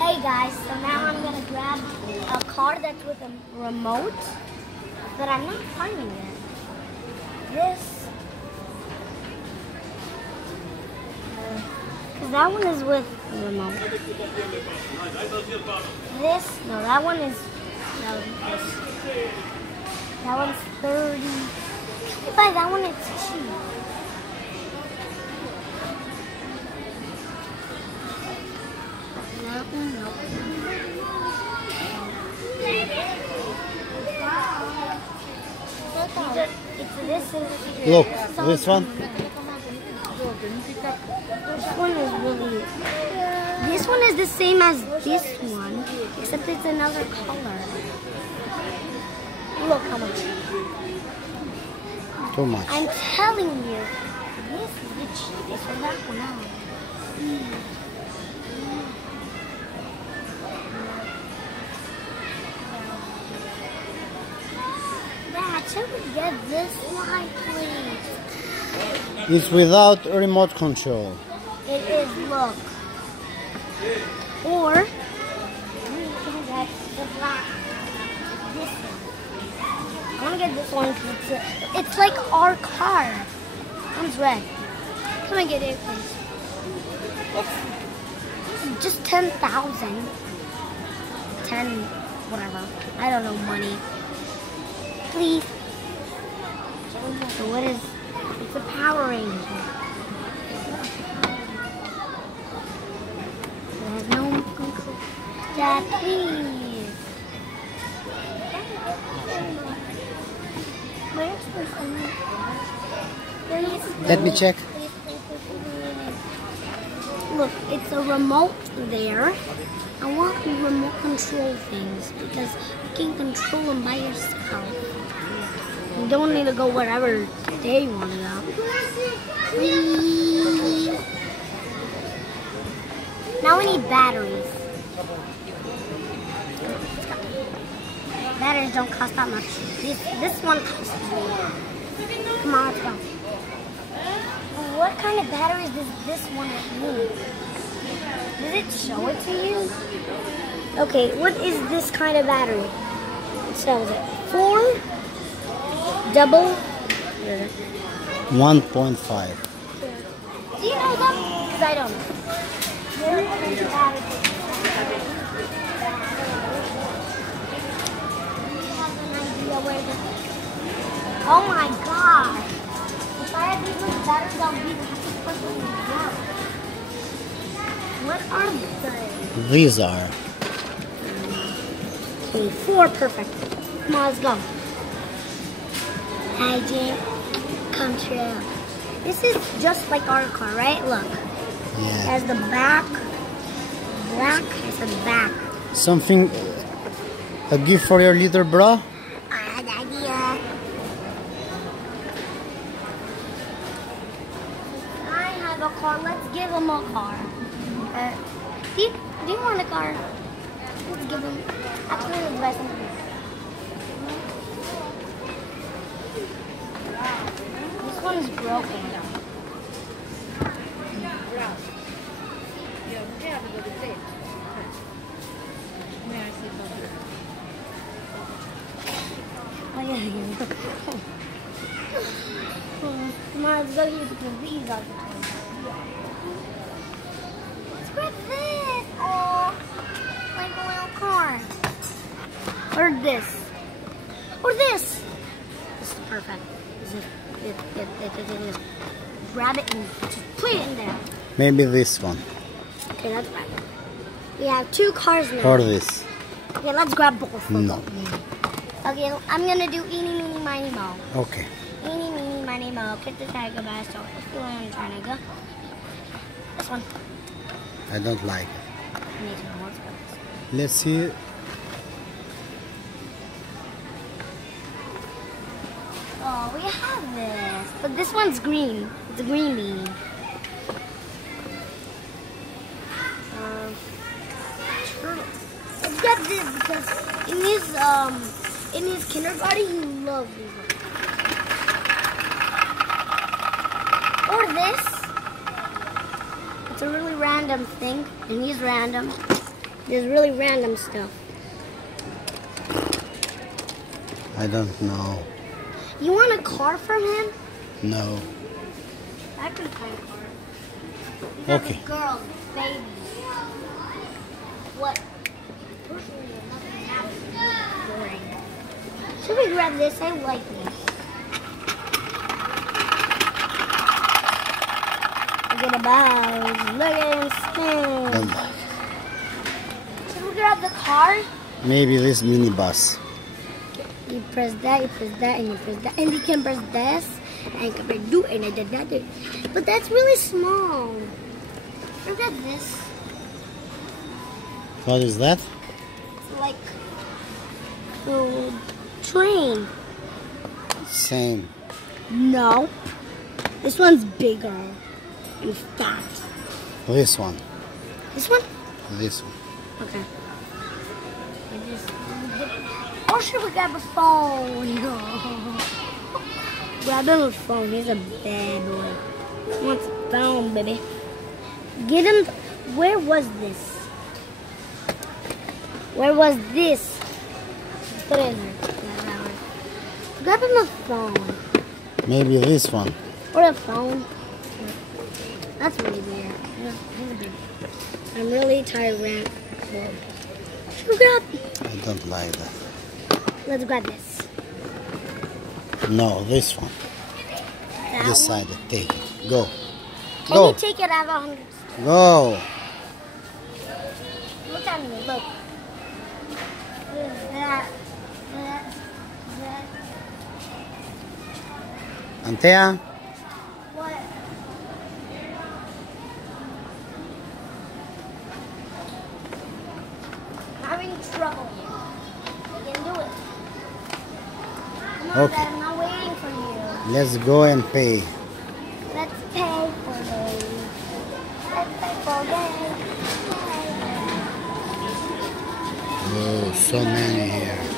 Hey guys, so now I'm gonna grab a car that's with a remote, but I'm not finding it. Because that one is with the remote. No, that one is, no, this. That one's 30. If I buy that one, it's cheap. Look, this one. This one is the same as this one, except it's another color. Look how much. Too much. I'm telling you, this is the cheapest for that one out. Should we get this one, please? It's without remote control. It is, look. Or, we can get the black, this one. I want to get this one because it's like our car. One's red. Can I get it, please? It's just 10,000. 10, whatever. I don't know money. Please. So what is, it's a Power Ranger. There's no control. Dad, please. Where's this one? Let me check. Look, it's a remote there. I want remote control things because you can control them by yourself. You don't need to go wherever they want to go. Please. Now we need batteries. Batteries don't cost that much. This one costs more. Come on, let's go. What kind of batteries does this one need? Does it show it to you? Okay, what is this kind of battery? It sells it. 4 double 1.5. Do you know them? Because I don't know. Oh my god! If I had these much batteries, I'll be the first one to What are they? These are. Okay, 4, perfect. Come on, let's go. Hygiene control. This is just like our car, right? Look. Yeah. It has the back. Black has the back. Something, a gift for your little bro? Bad idea. I have a car. Let's give him a car. Do you want a car? Let's give him. Actually, let's buy something. This one is broken. Oh, yeah. Come on, let's go here because these are the toys. Let's grab this. Oh, like a little car. Or this. Or this. This is perfect. Just grab it and just put it in there. Maybe this one. Okay, that's right. We have 2 cars now. Or this. Okay, let's grab both. No. Okay, I'm gonna do eeny, meeny, miny, mo. Okay. Eeny, meeny, miny, mo. Kick the tiger by the toe. Let's do one trying to go. This one. I don't like it. Me too. Let's go. Let's see. Oh, we have this. But this one's green. It's a green beanie. Let's get this because in his kindergarten he loves these ones. Or this. It's a really random thing, and he's random. There's really random stuff. I don't know. You want a car from him? No. I can find a car. Okay. Girl, baby. What? Should we grab this? I like this. Look at the bags. Look at him spin. Don't like. Should we grab the car? Maybe this minibus. You press that, and you press that, and you can press this, and you can press do, and I did that. But that's really small. Look at this. What is that? It's like a train. Same. No. This one's bigger and fat. This one. This one? This one. Okay. Or should we grab a phone? No. Grab him a phone. He's a bad boy. He wants a phone, baby. Get him. Where was this? Where was this? Put it in there. Grab him a phone. Maybe this one. Or a phone. That's really weird. I'm really tired, Rant. Should we grab? I don't like that. Let's grab this. No, this one. That This one? side. Take it. Go. Can Go. you take it out of 100? Go. Look at me, look. That. Antea. What? I'm having trouble. I can do it. Come on, Okay. Dad, I'm not waiting for you. Let's go and pay. Let's pay for this. Let's pay for this. Oh, so many here.